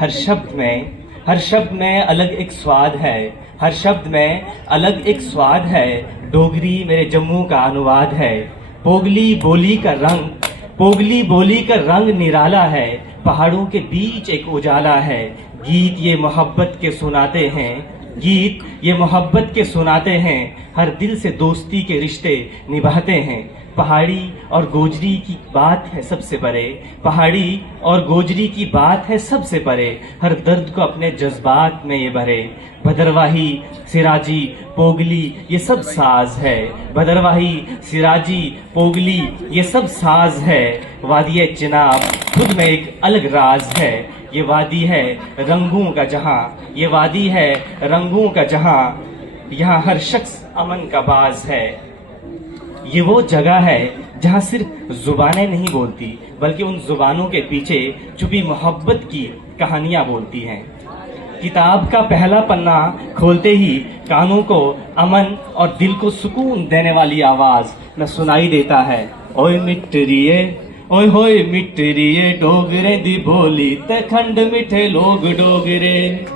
हर शब्द में अलग एक स्वाद है, हर शब्द में अलग एक स्वाद है। डोगरी मेरे जम्मू का अनुवाद है। पोगली बोली का रंग निराला है। पहाड़ों के बीच एक उजाला है। गीत ये मोहब्बत के सुनाते हैं। हर दिल से दोस्ती के रिश्ते निभाते हैं। पहाड़ी और गोजरी की बात है सबसे परे। हर दर्द को अपने जज्बात में ये भरे। भदरवाही, सिराजी, पोगली ये सब साज है। वादिये चिनाब खुद में एक अलग राज है। ये वादी है रंगों का जहां, यहाँ हर शख्स अमन का बाज है। ये वो जगह है जहाँ सिर्फ जुबानें नहीं बोलती, बल्कि उन जुबानों के पीछे छुपी मोहब्बत की कहानियां बोलती हैं। किताब का पहला पन्ना खोलते ही कानों को अमन और दिल को सुकून देने वाली आवाज में सुनाई देता है। ओए मिट्टरिए, ओए होए मिट्टरिए, डोगरे दी बोली ते खंड मिठे लोग डोगरे।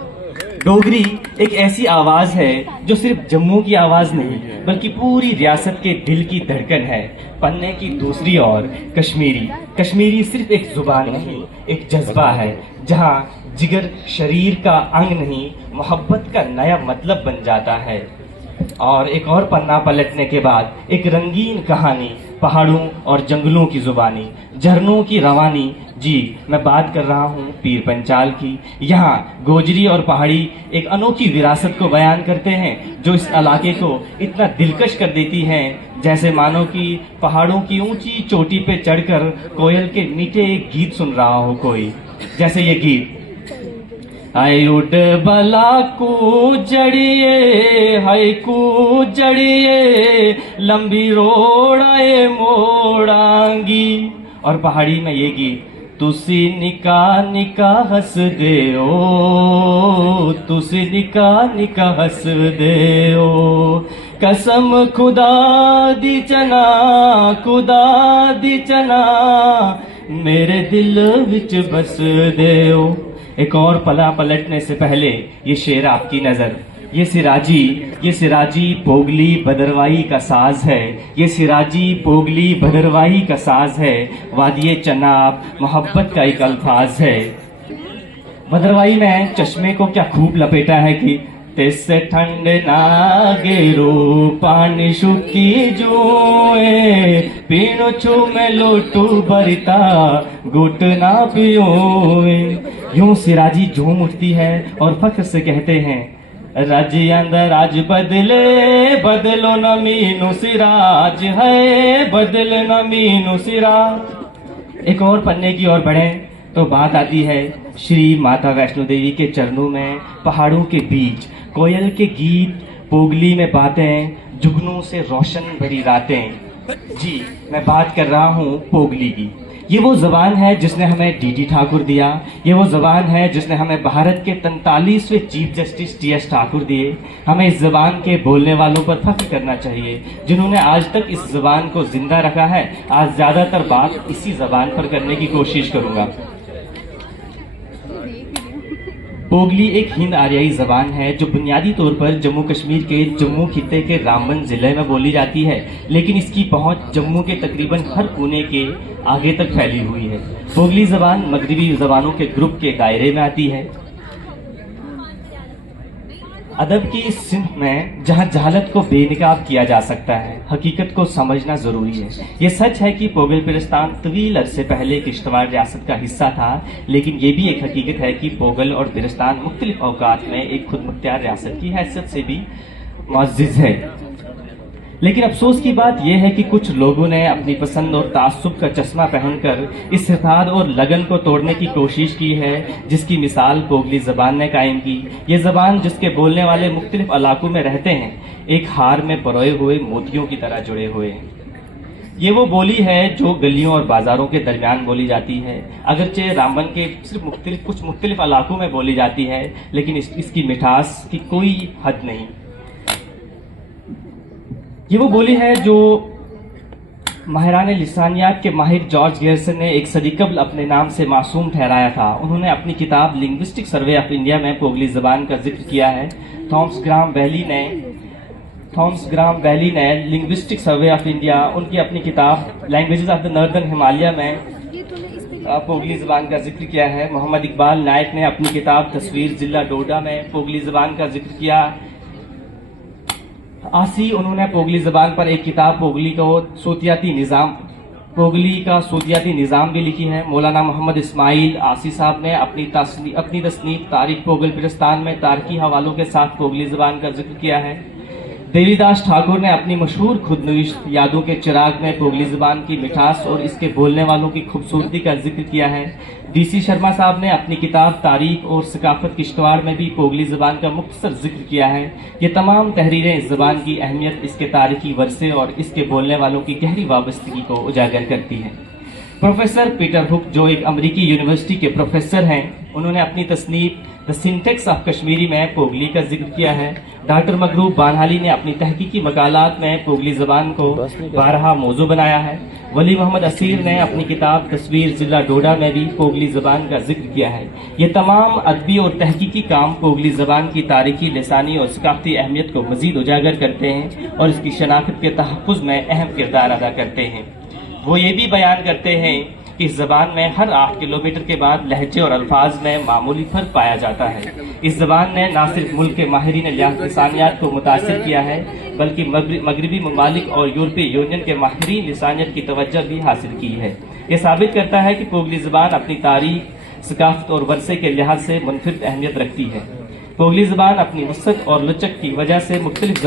डोगरी एक ऐसी आवाज है जो सिर्फ जम्मू की आवाज नहीं, बल्कि पूरी रियासत के दिल की धड़कन है। पन्ने की दूसरी ओर कश्मीरी सिर्फ एक जुबान नहीं, एक जज्बा है, जहां जिगर शरीर का अंग नहीं, मोहब्बत का नया मतलब बन जाता है। और एक और पन्ना पलटने के बाद एक रंगीन कहानी, पहाड़ों और जंगलों की जुबानी, झरनों की रवानी। जी, मैं बात कर रहा हूँ पीर पंचाल की। यहाँ गोजरी और पहाड़ी एक अनोखी विरासत को बयान करते हैं, जो इस इलाके को इतना दिलकश कर देती है, जैसे मानो कि पहाड़ों की ऊंची चोटी पे चढ़कर कोयल के मीठे गीत सुन रहा हो कोई। जैसे ये गीत, हाय उड बला को जड़िए लंबी रोड़ाए मोड़ांगी। और पहाड़ी में ये गीत, तुसी निका निका हस दे ओ, तुसी निका निका हस दे ओ, कसम खुदा दी चना मेरे दिल विच बस दे ओ। एक और पला पलटने से पहले ये शेर आपकी नजर। ये सिराजी पोगली भदरवाही का साज है। ये सिराजी पोगली भदरवाही का साज है। वादिये चनाब मोहब्बत का एक अल्फाज है। भदरवाही में चश्मे को क्या खूब लपेटा है कि तेसे ठंड ना गेरो पानी शुकी जोए, पीनो छू में लोटू भरता गुट ना पियोए। यूं सिराजी झूम उठती है और फख्र से कहते हैं, राज अंदर राज बदलो न मीनू सिराज है, बदल न मीनू सिराज। एक और पन्ने की ओर बढ़े तो बात आती है श्री माता वैष्णो देवी के चरणों में। पहाड़ों के बीच कोयल के गीत, पोगली में बातें, जुगनू से रोशन भरी रातें। जी, मैं बात कर रहा हूँ पोगली की। ये वो जबान है जिसने हमें डीडी ठाकुर दिया। ये वो जबान है जिसने हमें भारत के 43वें चीफ जस्टिस टीएस ठाकुर दिए। हमें इस जबान के बोलने वालों पर फख्र करना चाहिए, जिन्होंने आज तक इस जबान को जिंदा रखा है। आज ज्यादातर बात इसी जबान पर करने की कोशिश करूंगा। पोगली एक हिंद आर्याई जबान है जो बुनियादी तौर पर जम्मू कश्मीर के जम्मू खित्ते के रामबन जिले में बोली जाती है, लेकिन इसकी पहुंच जम्मू के तकरीबन हर कोने के आगे तक फैली हुई है। पोगली जबान मगरबी जबानों के ग्रुप के दायरे में आती है। अदब की इस सिंध में जहां जहालत को बेनकाब किया जा सकता है, हकीकत को समझना जरूरी है। ये सच है कि पोगल पिरस्तान तवील अरसे पहले किश्तवाड़ रियासत का हिस्सा था, लेकिन ये भी एक हकीकत है कि पोगल और पिरस्तान मुख्तलिफ औकात में एक खुद मुख्तियार रियासत की हैसियत से भी मुअज़्ज़िज़ है। लेकिन अफसोस की बात यह है कि कुछ लोगों ने अपनी पसंद और तासुब का चश्मा पहनकर इस इत्तेहाद और लगन को तोड़ने की कोशिश की है, जिसकी मिसाल पोगली जबान ने कायम की। ये जबान जिसके बोलने वाले मुख्तलिफ इलाकों में रहते हैं, एक हार में परोए हुए मोतियों की तरह जुड़े हुए हैं। ये वो बोली है जो गलियों और बाजारों के दरमियान बोली जाती है। अगरचे रामबन के सिर्फ कुछ मुख्तलिफ इलाकों में बोली जाती है, लेकिन इसकी मिठास की कोई हद नहीं। ये वो बोली है जो माहिरान लिसानियात के माहिर जॉर्ज गेरसन ने एक सदी कबल अपने नाम से मासूम ठहराया था। उन्होंने अपनी किताब लिंग्विस्टिक सर्वे ऑफ इंडिया में पोगली ज़बान का जिक्र किया है। थॉमस ग्राम वैली ने लिंग्विस्टिक सर्वे ऑफ इंडिया, उनकी अपनी किताब languages of the northern Himalaya में पोगली ज़बान का जिक्र किया है। मोहम्मद इकबाल नायक ने अपनी किताब तस्वीर जिला डोडा में पोगली ज़बान का जिक्र किया। आसी उन्होंने पोगली ज़बान पर एक किताब पोगली का सूतियाती निज़ाम भी लिखी है। मौलाना मोहम्मद इस्माइल आसी साहब ने अपनी तसनीफ तारीख पोगल पिरस्तान में तारकी हवालों के साथ पोगली ज़बान का जिक्र किया है। देवीदास ठाकुर ने अपनी मशहूर खुदनविश्त यादों के चिराग में पोगली ज़बान की मिठास और इसके बोलने वालों की खूबसूरती का जिक्र किया है। DC शर्मा साहब ने अपनी किताब तारीख और सकाफत किश्तवाड़ में भी पोगली ज़बान का मुख्तसर जिक्र किया है। ये तमाम तहरीरें इस ज़बान की अहमियत, इसके तारीखी वरसे और इसके बोलने वालों की गहरी वाबस्तगी को उजागर करती हैं। प्रोफेसर पीटर हुक, जो एक अमरीकी यूनिवर्सिटी के प्रोफेसर हैं, उन्होंने अपनी तसनीफ द सिंटेक्स ऑफ कश्मीरी में पोगली का जिक्र किया है। डॉक्टर मगरूब बानहाली ने अपनी तहकीकी मकालात में पोगली ज़बान को 12 मौजू बनाया है। वली मोहम्मद असीर ने अपनी किताब तस्वीर जिला डोडा में भी पोगली ज़बान का जिक्र किया है। ये तमाम अदबी और तहकीकी काम पोगली ज़बान की तारीखी, लिसानी और सकाफती अहमियत को मज़ीद उजागर करते हैं और इसकी शनाख्त के तहफ़्फ़ुज़ में अहम किरदार अदा करते हैं। वो ये भी बयान करते हैं कि इस ज़बान में हर 8 किलोमीटर के बाद लहजे और अल्फाज में मामूली फ़र्क पाया जाता है। इस ज़बान ने न सिर्फ मुल्क के माहिरीन लिसानियात को मुतासिर किया है, बल्कि मगरबी ममालिक और यूरोपीय यूनियन के माहिरीन लिसानियत की तवज्जो भी हासिल की है। यह साबित करता है कि पोगली ज़बान अपनी तारीख, सकाफत और वरसे के लिहाज से मुनफरिद अहमियत रखती है। पोगली ज़बान अपनी वसअत और लचक की वजह से मुख्तलिफ